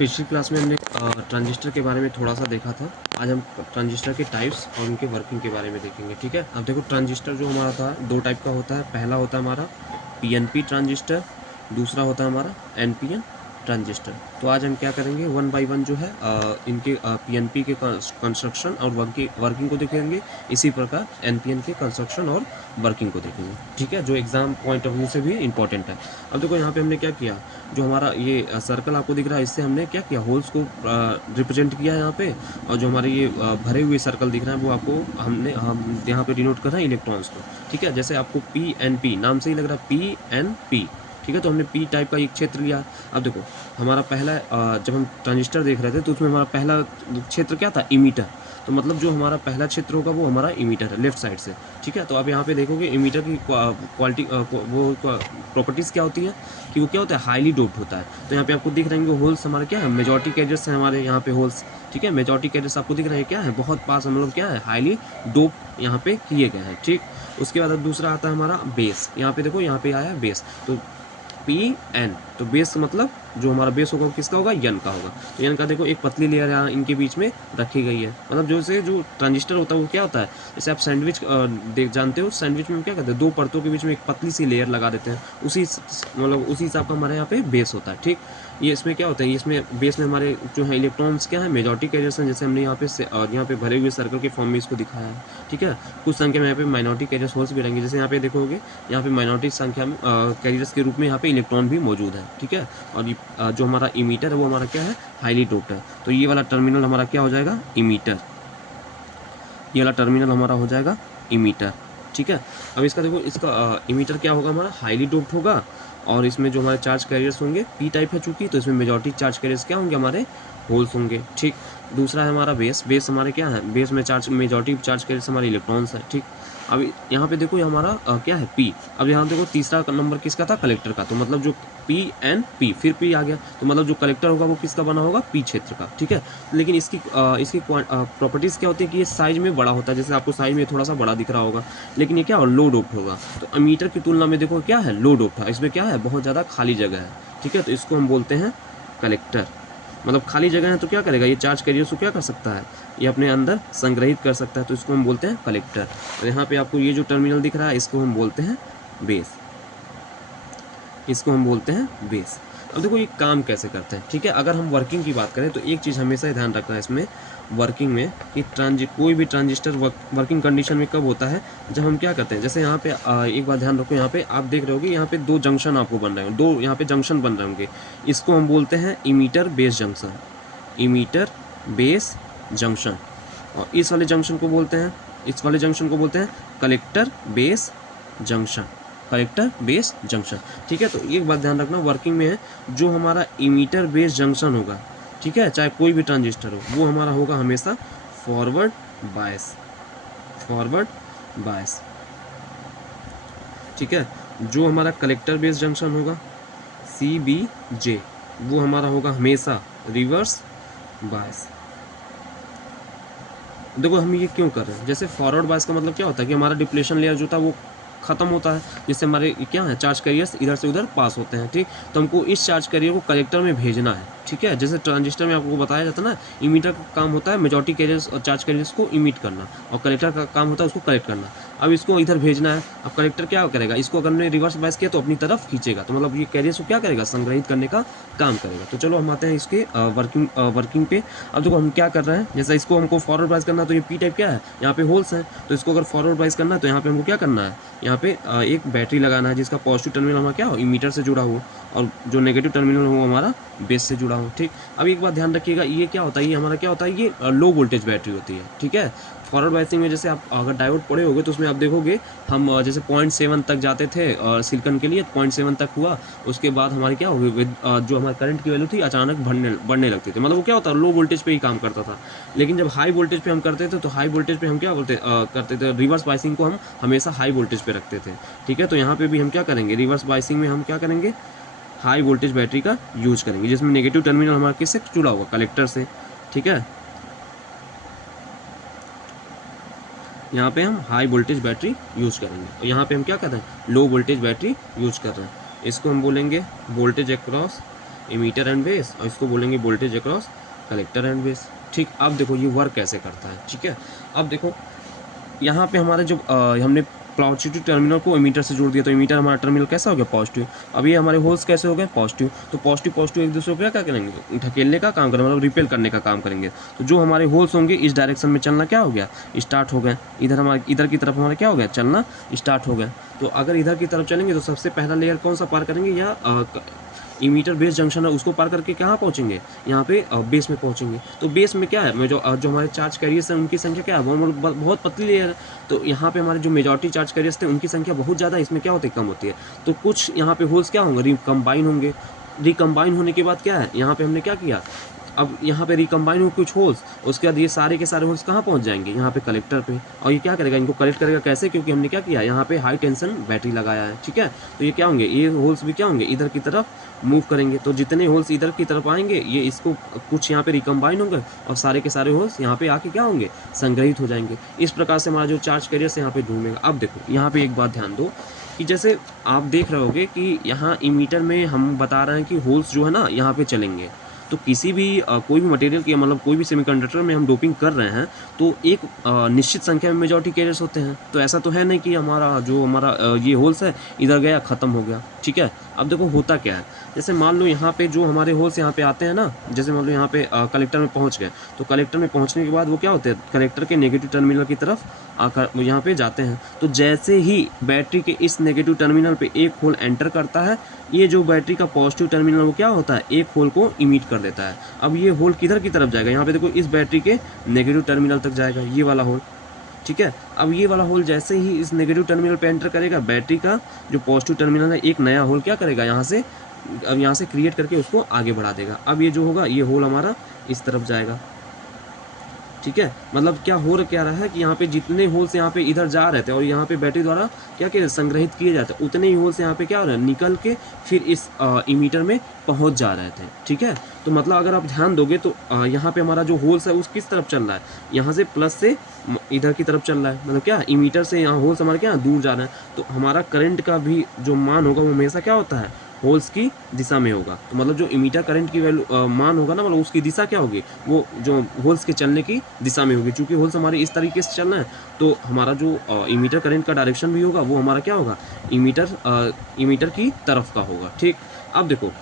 पिछली क्लास में हमने ट्रांजिस्टर के बारे में थोड़ा सा देखा था। आज हम ट्रांजिस्टर के टाइप्स और उनके वर्किंग के बारे में देखेंगे। ठीक है, अब देखो ट्रांजिस्टर जो हमारा था दो टाइप का होता है। पहला होता है हमारा पीएनपी ट्रांजिस्टर, दूसरा होता है हमारा एनपीएन ट्रांजिस्टर। तो आज हम क्या करेंगे, वन बाय वन जो है इनके पीएनपी के कंस्ट्रक्शन और वर्किंग को देखेंगे। इसी प्रकार एनपीएन के कंस्ट्रक्शन और वर्किंग को देखेंगे। ठीक है, जो एग्जाम पॉइंट ऑफ व्यू से भी इंपॉर्टेंट है। अब देखो यहाँ पे हमने क्या किया, जो हमारा ये सर्कल आपको दिख रहा है, इससे हमने क्या किया, होल्स को रिप्रेजेंट किया है यहाँ पे। और जो हमारे ये भरे हुए सर्कल दिख रहे हैं वो आपको हम यहाँ पे डिनोट कर रहे हैं इलेक्ट्रॉन्स को। ठीक है, जैसे आपको पी एन पी नाम से ही लग रहा है, पी एन पी। ठीक है, तो हमने पी टाइप का एक क्षेत्र लिया। अब देखो हमारा पहला जब हम ट्रांजिस्टर देख रहे थे तो उसमें हमारा पहला क्षेत्र क्या था, इमीटर। तो मतलब जो हमारा पहला क्षेत्र होगा वो हमारा इमीटर है, लेफ्ट साइड से। ठीक है, तो अब यहाँ पे देखोगे इमीटर की क्वालिटी वो प्रॉपर्टीज़ क्या होती है कि वो क्या होता है, हाईली डोप्ड होता है। तो यहाँ पे आपको दिख रहे हैं होल्स हमारे क्या है, मेजॉरिटी कैरियर्स हैं हमारे यहाँ पे होल्स। ठीक है, मेजॉरिटी कैरियर्स आपको दिख रहे हैं क्या है, बहुत पास, मतलब क्या है, हाईली डोप यहाँ पे किए गए हैं। ठीक, उसके बाद अब दूसरा आता है हमारा बेस। यहाँ पे देखो, यहाँ पे आया बेस, तो पी एन, तो बेस मतलब जो हमारा बेस होगा किसका होगा, यन का होगा। तो यन का देखो एक पतली लेयर यहाँ इनके बीच में रखी गई है। मतलब जैसे जो ट्रांजिस्टर होता है वो क्या होता है, जैसे आप सैंडविच देख जानते हो, सैंडविच में क्या करते हैं, दो परतों के बीच में एक पतली सी लेयर लगा देते हैं। उसी मतलब उसी हिसाब का हमारे यहाँ पे बेस होता है। ठीक, ये इसमें क्या होता है, इसमें बेस में हमारे जो है इलेक्ट्रॉन्स क्या है, मेजॉरिटी कैरियर्स हैं। जैसे हमने यहाँ पे भरे हुए सर्कल के फॉर्म में इसको दिखाया है। ठीक है, कुछ संख्या में यहाँ पे माइनॉरिटी कैरियर्स होल्स भी रहेंगे। जैसे यहाँ पे देखोगे, यहाँ पे माइनॉरिटी संख्या में कैरियर्स के रूप में यहाँ पे इलेक्ट्रॉन भी मौजूद है। ठीक है, और जो हमारा इमीटर है वो हमारा क्या है, हाईली डोप्ड है। तो ये वाला टर्मिनल हमारा क्या हो जाएगा, इमीटर। ये वाला टर्मिनल हमारा हो जाएगा इमीटर। ठीक है, अब इसका देखो, इसका इमीटर क्या होगा, हमारा हाईली डोप्ड होगा। और इसमें जो हमारे चार्ज कैरियर्स होंगे पी टाइप है चूंकि, तो इसमें मेजॉरिटी चार्ज कैरियर्स क्या होंगे, हमारे होल्स होंगे। ठीक, दूसरा है हमारा बेस। बेस हमारे क्या है, बेस में मेजॉरिटी चार्ज कैरियर्स हमारे इलेक्ट्रॉन्स है। ठीक, अब यहाँ पे देखो ये हमारा क्या है, पी। अब यहाँ देखो तीसरा नंबर किसका था, कलेक्टर का। तो मतलब जो पी एन पी, फिर पी आ गया, तो मतलब जो कलेक्टर होगा वो किसका बना होगा, पी क्षेत्र का। ठीक है, लेकिन इसकी प्रॉपर्टीज़ क्या होती है कि ये साइज में बड़ा होता है। जैसे आपको साइज में थोड़ा सा बड़ा दिख रहा होगा, लेकिन ये क्या हो, लो डोप्ड होगा। तो अमीटर की तुलना में देखो क्या है, लो डोप्ड है। इसमें क्या है, बहुत ज़्यादा खाली जगह है। ठीक है, तो इसको हम बोलते हैं कलेक्टर। मतलब खाली जगह है तो क्या करेगा, ये चार्ज कैरियर्स को क्या कर सकता है, ये अपने अंदर संग्रहित कर सकता है। तो इसको हम बोलते हैं कलेक्टर। और यहाँ पे आपको ये जो टर्मिनल दिख रहा है इसको हम बोलते हैं बेस। इसको हम बोलते हैं बेस। अब देखो ये काम कैसे करते हैं। ठीक है, अगर हम वर्किंग की बात करें तो एक चीज़ हमेशा ही ध्यान रखना है इसमें वर्किंग में कि कोई भी ट्रांजिस्टर वर्किंग कंडीशन में कब होता है, जब हम क्या करते हैं। जैसे यहाँ पे एक बात ध्यान रखो, यहाँ पे आप देख रहे होगे, यहाँ पे दो जंक्शन आपको बन रहे होंगे, दो यहाँ पे जंक्शन बन रहे होंगे। इसको हम बोलते हैं emitter base junction. Emitter base junction. और इस वाले जंक्शन को बोलते हैं, इस वाले जंक्शन को बोलते हैं collector base junction. Collector base junction. ठीक है, तो एक बात ध्यान रखना वर्किंग में है, जो हमारा इमीटर बेस जंक्शन होगा, ठीक है, चाहे कोई भी ट्रांजिस्टर हो, वो हमारा होगा हमेशा फॉरवर्ड बायस। Forward bias. ठीक है, जो हमारा कलेक्टर बेस जंक्शन होगा CBJ, वो हमारा होगा हमेशा रिवर्स बायस। देखो हम ये क्यों कर रहे हैं, जैसे फॉरवर्ड बायस का मतलब क्या होता है कि हमारा डिप्लेशन लेयर जो था वो खत्म होता है, जिससे हमारे क्या है, चार्ज कैरियर्स इधर से उधर पास होते हैं। ठीक, तो हमको इस चार्ज कैरियर को कलेक्टर में भेजना है। ठीक है, जैसे ट्रांजिस्टर में आपको बताया जाता है ना, इमीटर का काम होता है मेजॉरिटी कैरियर्स और चार्ज कैरियर्स को इमिट करना, और कलेक्टर का काम होता है उसको कलेक्ट करना। अब इसको इधर भेजना है, अब कलेक्टर क्या करेगा, इसको अगर हमने रिवर्स बायस किया तो अपनी तरफ खींचेगा, तो मतलब ये कैरियर्स को क्या करेगा, संग्रहित करने का काम करेगा। तो चलो हम आते हैं इसके वर्किंग पे। अब देखो हम क्या कर रहे हैं, जैसे इसको हमको फॉरवर्ड बायस करना है तो ये पी टाइप क्या है, यहाँ पे होल्स हैं, तो इसको अगर फॉरवर्ड बायस करना है तो यहाँ पे हमको क्या करना है, यहाँ पे एक बैटरी लगाना है जिसका पॉजिटिव टर्मिनल हमारा क्या हो, इमीटर से जुड़ा हो, और जो नेगेटिव टर्मिनल हो हमारा बेस से जुड़ा हो। ठीक, अब एक बात ध्यान रखिएगा, ये क्या होता है, ये हमारा क्या होता है, ये लो वोल्टेज बैटरी होती है। ठीक है, फॉरवर्ड बायसिंग में जैसे आप अगर डायोड पड़े होगे तो उसमें आप देखोगे हम जैसे 0.7 तक जाते थे और सिलिकॉन के लिए 0.7 तक हुआ, उसके बाद हमारी क्या होगी, जो हमारे करंट की वैल्यू थी अचानक बढ़ने लगती थी। मतलब वो क्या होता है, लो वोल्टेज पे ही काम करता था। लेकिन जब हाई वोल्टेज पे हम करते थे तो हाई वोल्टेज पे हम क्या करते थे, रिवर्स बायसिंग को हम हमेशा हाई वोल्टेज पे रखते थे। ठीक है, तो यहाँ पे भी हम क्या करेंगे, रिवर्स बायसिंग में हम क्या करेंगे, हाई वोल्टेज बैटरी का यूज करेंगे, जिसमें नेगेटिव टर्मिनल हमारा किससे जुड़ा होगा, कलेक्टर से। ठीक है, यहाँ पे हम हाई वोल्टेज बैटरी यूज करेंगे, और यहाँ पे हम क्या कर रहे हैं, लो वोल्टेज बैटरी यूज कर रहे हैं। इसको हम बोलेंगे voltage across emitter and base, और इसको बोलेंगे voltage across collector and base. ठीक, अब देखो ये वर्क कैसे करता है। ठीक है, अब देखो यहाँ पे हमारे जो हमने पॉजिटिव टर्मिनल को एमीटर से जोड़ दिया, तो एमीटर हमारा टर्मिनल कैसा हो गया, पॉजिटिव। अब ये हमारे होल्स कैसे हो गए, पॉजिटिव। तो पॉजिटिव पॉजिटिव एक दूसरे को क्या करेंगे, ढकेलने का काम करेंगे, मतलब रिपेल करने का काम करेंगे। तो जो हमारे होल्स होंगे इस डायरेक्शन में चलना क्या हो गया, स्टार्ट हो गए। इधर की तरफ हमारा क्या हो गया, चलना स्टार्ट हो गया। तो अगर इधर की तरफ चलेंगे तो सबसे पहला लेयर कौन सा पार करेंगे, या इमीटर बेस जंक्शन है उसको पार करके कहाँ पहुँचेंगे, यहाँ पे बेस में पहुँचेंगे। तो बेस में क्या है, जो हमारे चार्ज कैरियर्स हैं उनकी संख्या क्या है, वो बहुत पतली लेयर है। तो यहाँ पे हमारे जो मेजॉरिटी चार्ज कैरियर्स थे उनकी संख्या बहुत ज़्यादा, इसमें क्या होती है, कम होती है। तो कुछ यहाँ पे होल्स क्या होंगे, रिकम्बाइन होंगे। रिकम्बाइन होने के बाद क्या है, यहाँ पे हमने क्या किया, अब यहाँ पे रिकम्बाइन हो कुछ होल्स, उसके बाद ये सारे के सारे होल्स कहाँ पहुँच जाएंगे, यहाँ पे कलेक्टर पे। और ये क्या करेगा, इनको कलेक्ट करेगा कैसे, क्योंकि हमने क्या किया, यहाँ पे हाई टेंशन बैटरी लगाया है। ठीक है, तो ये क्या होंगे, ये होल्स भी क्या होंगे, इधर की तरफ मूव करेंगे। तो जितने होल्स इधर की तरफ आएंगे ये इसको कुछ यहाँ पे रिकम्बाइन होंगे, और सारे के सारे होल्स यहाँ पे आके क्या होंगे, संग्रहित हो जाएंगे। इस प्रकार से हमारा जो चार्ज कैरियर्स यहाँ पे घूमेगा। अब देखो यहाँ पे एक बात ध्यान दो कि जैसे आप देख रहे होगे कि यहाँ इमीटर में हम बता रहे हैं कि होल्स जो है ना यहाँ पे चलेंगे। तो किसी भी कोई भी मटेरियल की, मतलब कोई भी सेमीकंडक्टर में हम डोपिंग कर रहे हैं तो एक निश्चित संख्या में मेजॉरिटी कैरियर्स होते हैं। तो ऐसा तो है नहीं कि हमारा ये होल्स है इधर गया ख़त्म हो गया। ठीक है, अब देखो होता क्या है, जैसे मान लो यहाँ पे जो हमारे होल्स यहाँ पे आते हैं ना, जैसे मान लो यहाँ पे कलेक्टर में पहुँच गए, तो कलेक्टर में पहुँचने के बाद वो क्या होते हैं, कलेक्टर के नेगेटिव टर्मिनल की तरफ आकर वो यहाँ पे जाते हैं। तो जैसे ही बैटरी के इस नेगेटिव टर्मिनल पे एक होल एंटर करता है, ये जो बैटरी का पॉजिटिव टर्मिनल वो क्या होता है, एक होल को इमिट कर देता है। अब ये होल किधर की तरफ जाएगा, यहाँ पे देखो इस बैटरी के नेगेटिव टर्मिनल तक जाएगा, ये वाला होल। ठीक है, अब ये वाला होल जैसे ही इस नेगेटिव टर्मिनल पे एंटर करेगा, बैटरी का जो पॉजिटिव टर्मिनल है एक नया होल क्या करेगा, यहाँ से अब यहाँ से क्रिएट करके उसको आगे बढ़ा देगा। अब ये जो होगा, ये होल हमारा इस तरफ जाएगा। ठीक है, मतलब क्या रहा है कि यहाँ पे जितने होल्स यहाँ पे इधर जा रहे थे और यहाँ पे बैटरी द्वारा क्या संग्रहित किए जाते हैं, उतने ही होल्स यहाँ पे क्या हो रहे हैं, निकल के फिर इस इमीटर में पहुँच जा रहे थे। ठीक है, तो मतलब अगर आप ध्यान दोगे तो यहाँ पे हमारा जो होल्स है उस किस तरफ चल रहा है, यहाँ से प्लस से इधर की तरफ चल रहा है। मतलब क्या, इमीटर से यहाँ होल्स हमारे क्या दूर जा रहे हैं। तो हमारा करंट का भी जो मान होगा वो हमेशा क्या होता है, होल्स की दिशा में होगा। तो मतलब जो इमीटर करंट की वैल्यू मान होगा ना, मतलब उसकी दिशा क्या होगी, वो जो होल्स के चलने की दिशा में होगी। चूँकि होल्स हमारे इस तरीके से चल रहे हैं तो हमारा जो इमीटर करंट का डायरेक्शन भी होगा वो हमारा क्या होगा, इमीटर की तरफ का होगा। ठीक, अब देखो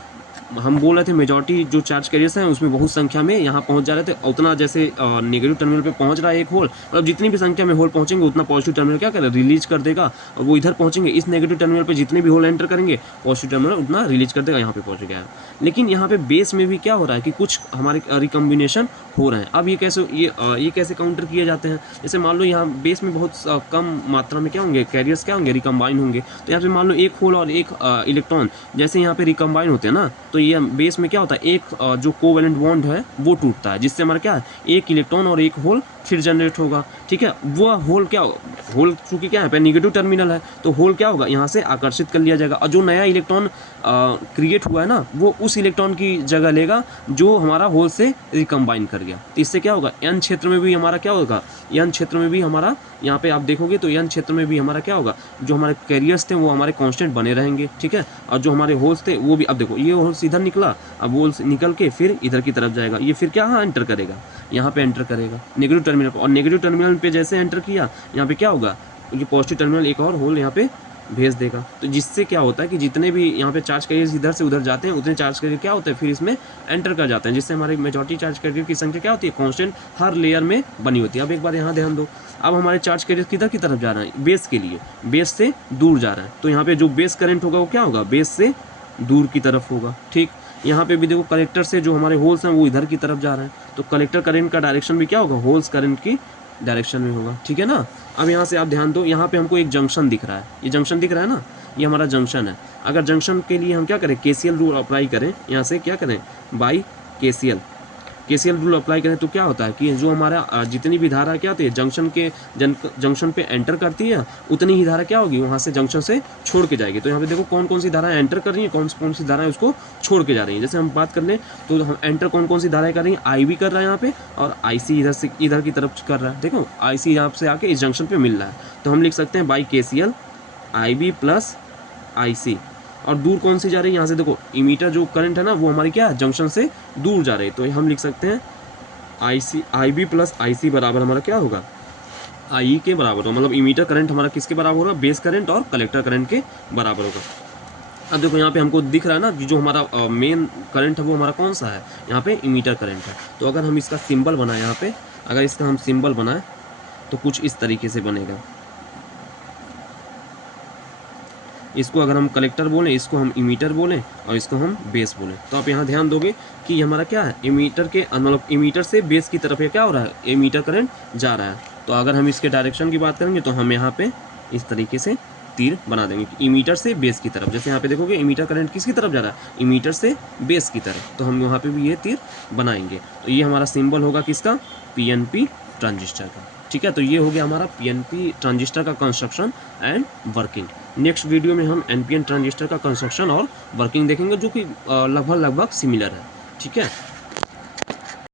हम बोल रहे थे मेजॉरिटी जो चार्ज कैरियर्स हैं उसमें बहुत संख्या में यहाँ पहुँच जा रहे थे, उतना जैसे नेगेटिव टर्मिनल पे पहुँच रहा है एक होल, मतलब जितनी भी संख्या में होल पहुँचेंगे उतना पॉजिटिव टर्मिनल क्या करेगा, रिलीज कर देगा। और वो इधर पहुँचेंगे, इस नेगेटिव टर्मिनल पे जितने भी होल एंटर करेंगे पॉजिटिव टर्मिनल उतना रिलीज कर देगा, यहाँ पे पहुँच गया है। लेकिन यहाँ पे बेस में भी क्या हो रहा है कि कुछ हमारे रिकम्बिनेशन हो रहे हैं। अब ये कैसे काउंटर किए जाते हैं, जैसे मान लो यहाँ बेस में बहुत कम मात्रा में क्या होंगे, कैरियर्स क्या होंगे, रिकम्बाइन होंगे। तो यहाँ पे मान लो एक होल और एक इलेक्ट्रॉन जैसे यहाँ पे रिकम्बाइन होते हैं ना, तो ये बेस में क्या होता है, एक जो कोवेलेंट बॉन्ड है वो टूटता है, जिससे हमारा क्या है, एक इलेक्ट्रॉन और एक होल फिर जनरेट होगा। ठीक है, वो होल चूँकि क्या है निगेटिव टर्मिनल है, तो होल क्या होगा, यहाँ से आकर्षित कर लिया जाएगा, और जो नया इलेक्ट्रॉन क्रिएट हुआ है ना वो उस इलेक्ट्रॉन की जगह लेगा जो हमारा होल से रिकम्बाइन कर गया। तो इससे क्या होगा, एन क्षेत्र में भी हमारा क्या होगा, एन क्षेत्र में भी हमारा यहाँ पे आप देखोगे तो एन क्षेत्र में भी हमारा क्या होगा, जो हमारे कैरियर्स थे वो हमारे कांस्टेंट बने रहेंगे। ठीक है, और जो हमारे होल्स थे वो भी, अब देखो ये होल्स इधर निकला, अब होल्स निकल के फिर इधर की तरफ जाएगा, ये फिर क्या एंटर करेगा, यहाँ पे एंटर करेगा नेगेटिव टर्मिनल पर, और नेगेटिव टर्मिनल पे जैसे एंटर किया यहाँ पे क्या होगा, ये पॉजिटिव टर्मिनल एक और होल यहाँ पे भेज देगा। तो जिससे क्या होता है कि जितने भी यहाँ पे चार्ज कैरियर्स इधर से उधर जाते हैं उतने चार्ज कैरियर क्या होते हैं फिर इसमें एंटर कर जाते हैं, जिससे हमारे मेजॉरिटी चार्ज कैरियर की संख्या क्या होती है, कांस्टेंट हर लेयर में बनी होती है। अब एक बार यहाँ ध्यान दो, अब हमारे चार्ज कैरियर किधर की तरफ जा रहा है, बेस के लिए, बेस से दूर जा रहा है। तो यहाँ पे जो बेस करंट होगा वो क्या होगा, बेस से दूर की तरफ होगा। ठीक, यहाँ पे भी देखो कलेक्टर से जो हमारे होल्स हैं वो इधर की तरफ जा रहे हैं, तो कलेक्टर करंट का डायरेक्शन भी क्या होगा, होल्स करंट की डायरेक्शन में होगा। ठीक है ना, अब यहाँ से आप ध्यान दो, यहाँ पे हमको एक जंक्शन दिख रहा है, ये जंक्शन दिख रहा है ना, ये हमारा जंक्शन है। अगर जंक्शन के लिए हम क्या करें, केसीएल रूल अप्लाई करें, यहाँ से क्या करें, बाई केसीएल रूल अप्लाई करें, तो क्या होता है कि जो हमारा जितनी भी धारा क्या होती है जंक्शन पे एंटर करती है, उतनी ही धारा क्या होगी वहाँ से जंक्शन से छोड़ के जाएगी। तो यहाँ पे देखो कौन कौन सी धाराएं एंटर कर रही हैं, कौन सी धाराएं उसको छोड़ के जा रही हैं। जैसे हम बात कर लें तो हम एंटर कौन सी धाराएं कर रही हैं, आई भी कर रहा है यहाँ पे, और आई सी इधर की तरफ कर रहा है। देखो आई सी यहाँ से आके इस जंक्शन पे मिल रहा है, तो हम लिख सकते हैं by KCL I B plus I C, और दूर कौन सी जा रही है, यहाँ से देखो इमीटर जो करंट है ना वो हमारी क्या जंक्शन से दूर जा रही है, तो हम लिख सकते हैं IB प्लस IC बराबर हमारा क्या होगा, IE के बराबर होगा। मतलब इमीटर करंट हमारा किसके बराबर होगा, बेस करंट और कलेक्टर करंट के बराबर होगा। अब देखो यहाँ पे हमको दिख रहा है ना जो हमारा मेन करंट है वो हमारा कौन सा है, यहाँ पे इमीटर करंट है। तो अगर हम इसका सिंबल बनाए यहाँ पे, अगर इसका हम सिंबल बनाए तो कुछ इस तरीके से बनेगा। इसको अगर हम कलेक्टर बोलें, इसको हम इमीटर बोलें और इसको हम बेस बोलें। तो आप यहाँ ध्यान दोगे कि ये हमारा क्या है, इमीटर के मतलब इमीटर से बेस की तरफ ये क्या हो रहा है, इमीटर करंट जा रहा है। तो अगर हम इसके डायरेक्शन की बात करेंगे तो हम यहाँ पे इस तरीके से तीर बना देंगे कि इमीटर से बेस की तरफ। जैसे यहाँ पे देखोगे इमीटर करंट किसकी तरफ जा रहा है, इमीटर से बेस की तरफ, तो हम यहाँ पे भी ये तीर बनाएंगे। तो ये हमारा सिंबल होगा किसका, PNP ट्रांजिस्टर का। ठीक है, तो ये हो गया हमारा PNP ट्रांजिस्टर का construction and working. Next video में हम NPN ट्रांजिस्टर का कंस्ट्रक्शन और वर्किंग देखेंगे जो कि लगभग सिमिलर है। ठीक है।